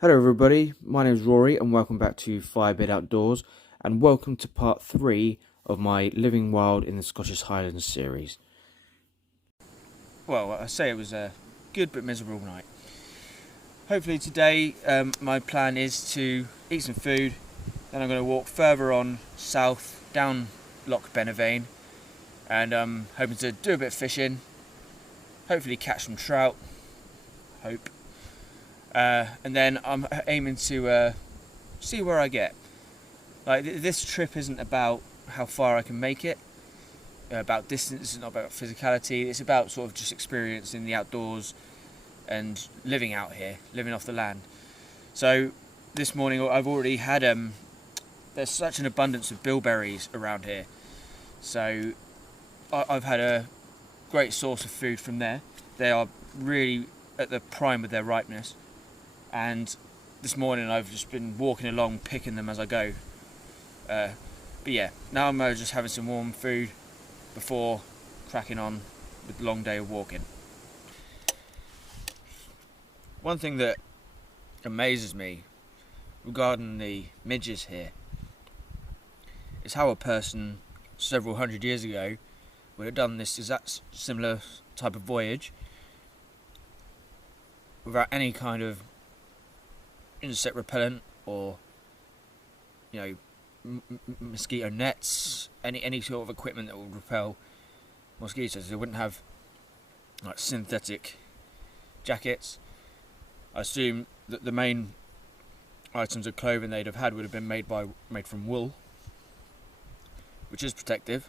Hello everybody, my name is Rory and welcome back to Firebed Outdoors, and welcome to part 3 of my Living Wild in the Scottish Highlands series. Well, I say it was a good but miserable night. Hopefully today my plan is to eat some food, then I'm going to walk further on south down Loch Beinn, and I'm hoping to do a bit of fishing, hopefully catch some trout, and then I'm aiming to see where I get. Like, this trip isn't about how far I can make it, about distance, it's not about physicality, it's about sort of just experiencing the outdoors and living out here, living off the land. So this morning I've already had, there's such an abundance of bilberries around here, so I've had a great source of food from there. They are really at the prime of their ripeness. And this morning I've just been walking along picking them as I go. But yeah, now I'm just having some warm food before cracking on with the long day of walking. One thing that amazes me regarding the midges here is how a person several hundred years ago would have done this exact similar type of voyage without any kind of insect repellent or, you know, mosquito nets, any sort of equipment that will repel mosquitoes. They wouldn't have like synthetic jackets. I assume that the main items of clothing they'd have had would have been made from wool, which is protective.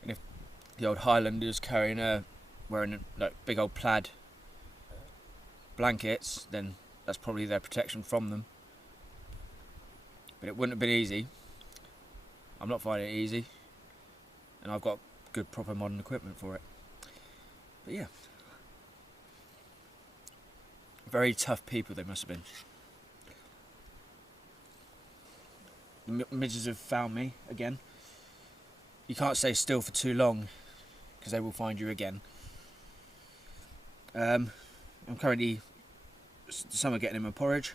And if the old Highlanders wearing like big old plaid blankets, then that's probably their protection from them. But it wouldn't have been easy. I'm not finding it easy, and I've got good proper modern equipment for it. But yeah, very tough people they must have been. The midges have found me again. You can't stay still for too long because they will find you again. I'm currently, some are getting in my porridge.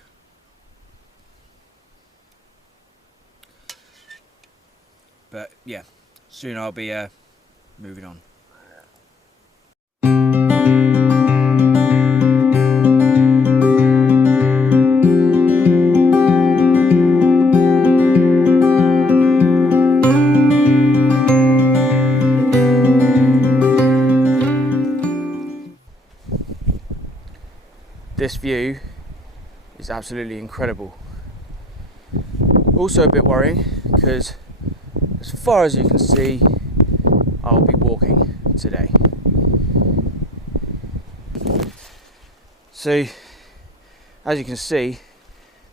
But yeah, soon I'll be moving on. This view is absolutely incredible. Also a bit worrying because as far as you can see, I'll be walking today. So, as you can see,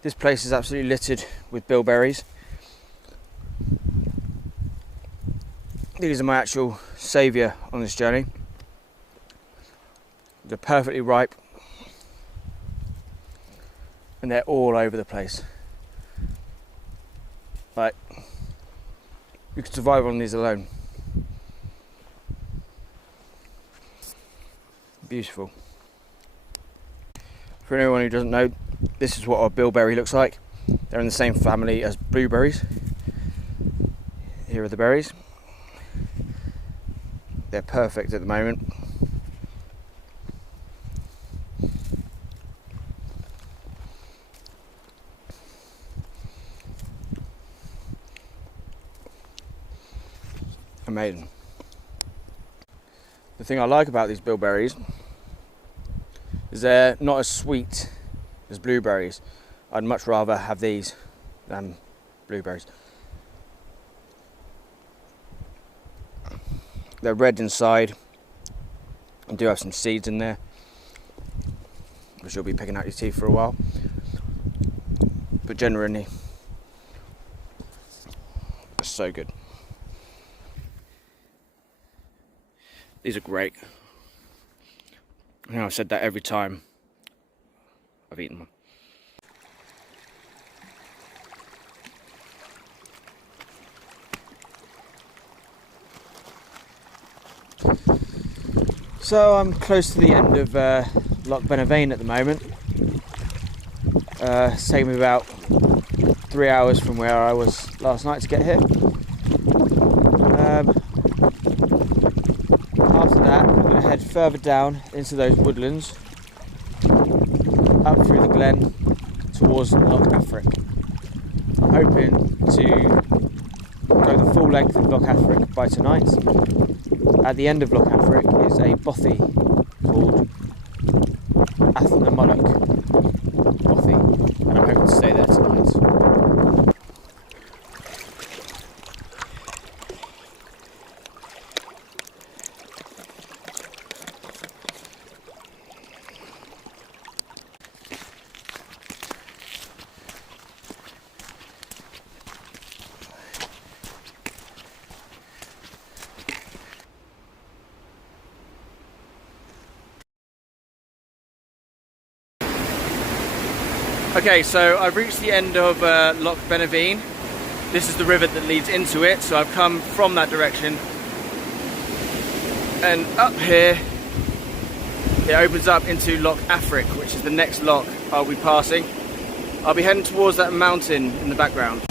this place is absolutely littered with bilberries. These are my actual saviour on this journey. They're perfectly ripe, and they're all over the place. Like, you could survive on these alone. Beautiful. For anyone who doesn't know, this is what our bilberry looks like. They're in the same family as blueberries. Here are the berries. They're perfect at the moment. Amazing. The thing I like about these bilberries is they're not as sweet as blueberries. I'd much rather have these than blueberries. They're red inside and do have some seeds in there. which you'll be picking out your teeth for a while. But generally, it's so good. These are great. I know I've said that every time I've eaten them. So I'm close to the end of Loch Beinn at the moment. It's taken me about 3 hours from where I was last night to get here. After that, I'm going to head further down into those woodlands, up through the glen towards Loch Affric. I'm hoping to go the full length of Loch Affric by tonight. At the end of Loch Affric is a bothy called bothy, and I'm hoping to stay there tonight. Okay, so I've reached the end of Loch Beinn. This is the river that leads into it, so I've come from that direction. And up here, it opens up into Loch Affric, which is the next loch I'll be passing. I'll be heading towards that mountain in the background.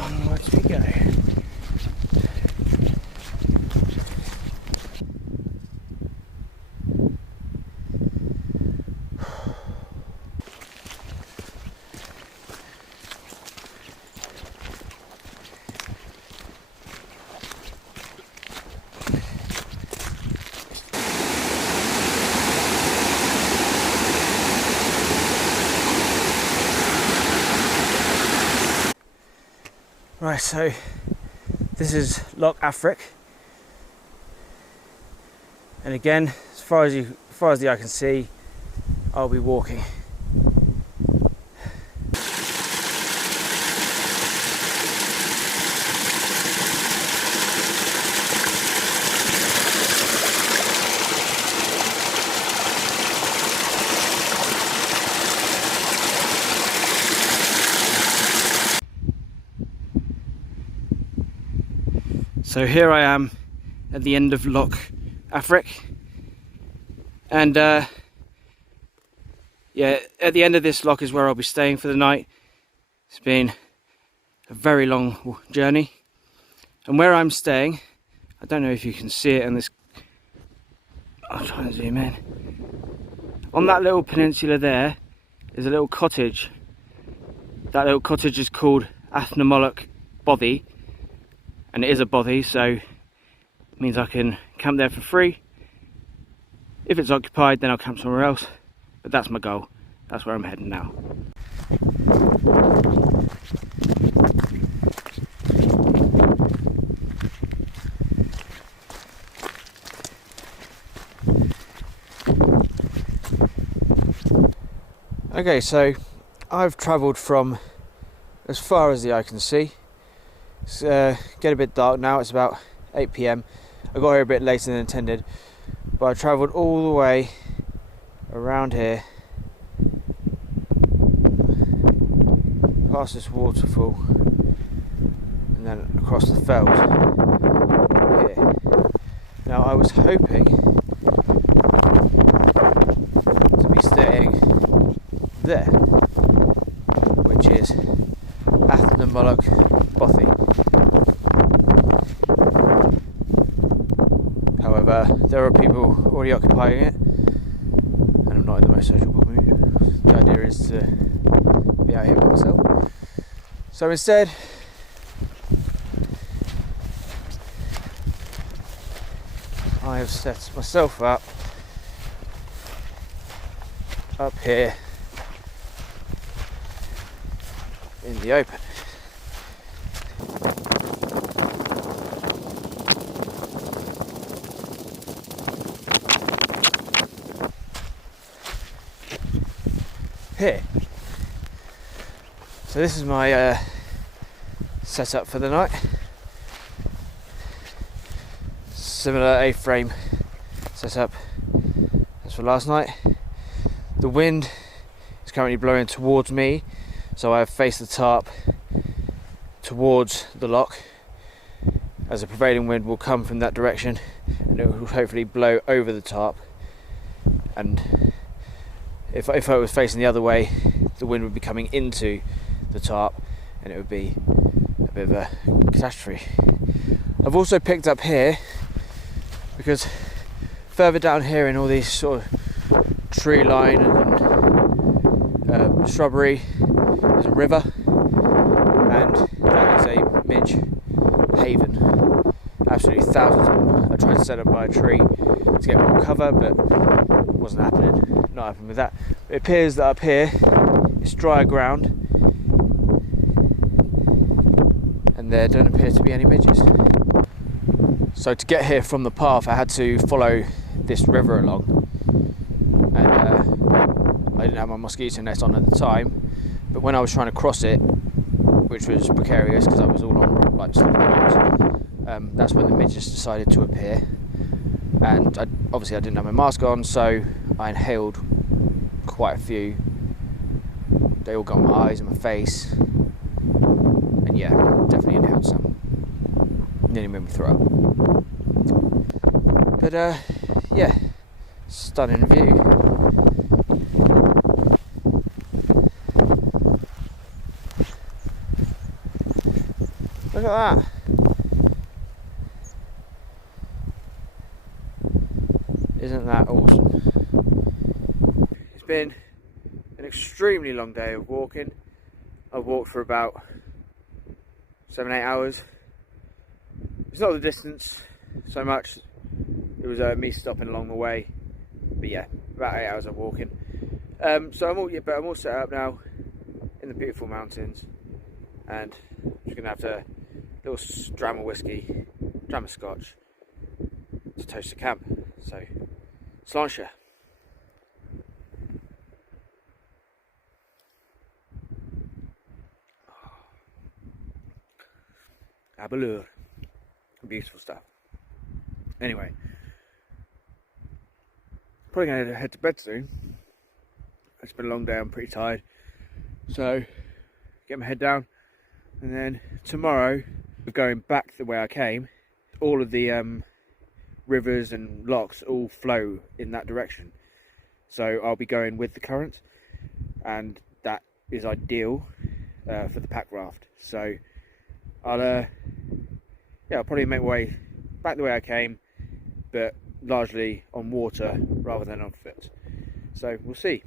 Onwards we go. Right, so this is Loch Affric, and again, as far as the eye can see, I'll be walking. So here I am at the end of Loch Affric, and yeah, at the end of this loch is where I'll be staying for the night. It's been a very long journey, and where I'm staying, I don't know if you can see it in this, I'll try and zoom in. On that little peninsula there is a little cottage. That little cottage is called Athnamollach Bothy. And it is a bothy, so it means I can camp there for free. If it's occupied, then I'll camp somewhere else. But that's my goal. That's where I'm heading now. Okay, so I've travelled from as far as the eye can see. It's getting a bit dark now, it's about 8 PM. I got here a bit later than intended, but I travelled all the way around here, past this waterfall, and then across the feld here. Now I was hoping to be staying there, which is Athnamollach Bothy. there are people already occupying it, and I'm not in the most sociable mood. The idea is to be out here by myself. So instead, I have set myself up here in the open. Here. So this is my setup for the night. Similar A-frame setup as for last night. The wind is currently blowing towards me, so I have faced the tarp towards the loch, as the prevailing wind will come from that direction and it will hopefully blow over the tarp. And if I was facing the other way, the wind would be coming into the tarp and it would be a bit of a catastrophe. I've also picked up here because further down here in all these sort of tree line and shrubbery, there's a river, and that is a midge haven. Absolutely thousands of them. I tried to set up by a tree to get more cover, but it wasn't happening. Not happening with that. It appears that up here it's drier ground, and there don't appear to be any midges. So to get here from the path, I had to follow this river along, and I didn't have my mosquito net on at the time, but when I was trying to cross it, which was precarious because I was all on like slippery rocks, that's when the midges decided to appear. And obviously I didn't have my mask on, so I inhaled quite a few. They all got on my eyes and my face, and yeah, definitely inhaled some. Nearly made me throw up. But yeah, stunning view. Look at that. Isn't that awesome? It's been an extremely long day of walking. I've walked for about 7-8 hours. It's not the distance so much, it was me stopping along the way, but yeah, about 8 hours of walking. So I'm all set up now in the beautiful mountains, and I'm just gonna have a little dram of whiskey, dram of scotch to toast the camp. So, sláinte. Abalur. Beautiful stuff. Anyway, probably going to head to bed soon. It's been a long day, I'm pretty tired. So, get my head down, and then tomorrow, we're going back the way I came. All of the rivers and lochs all flow in that direction. So I'll be going with the current, and that is ideal for the Packraft. So I'll probably make my way back the way I came, but largely on water rather than on foot. So we'll see.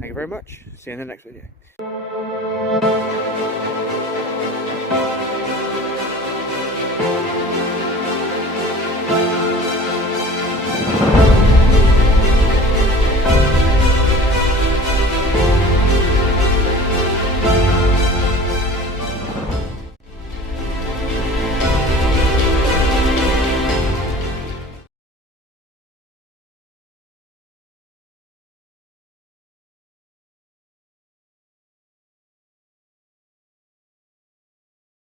Thank you very much. See you in the next video.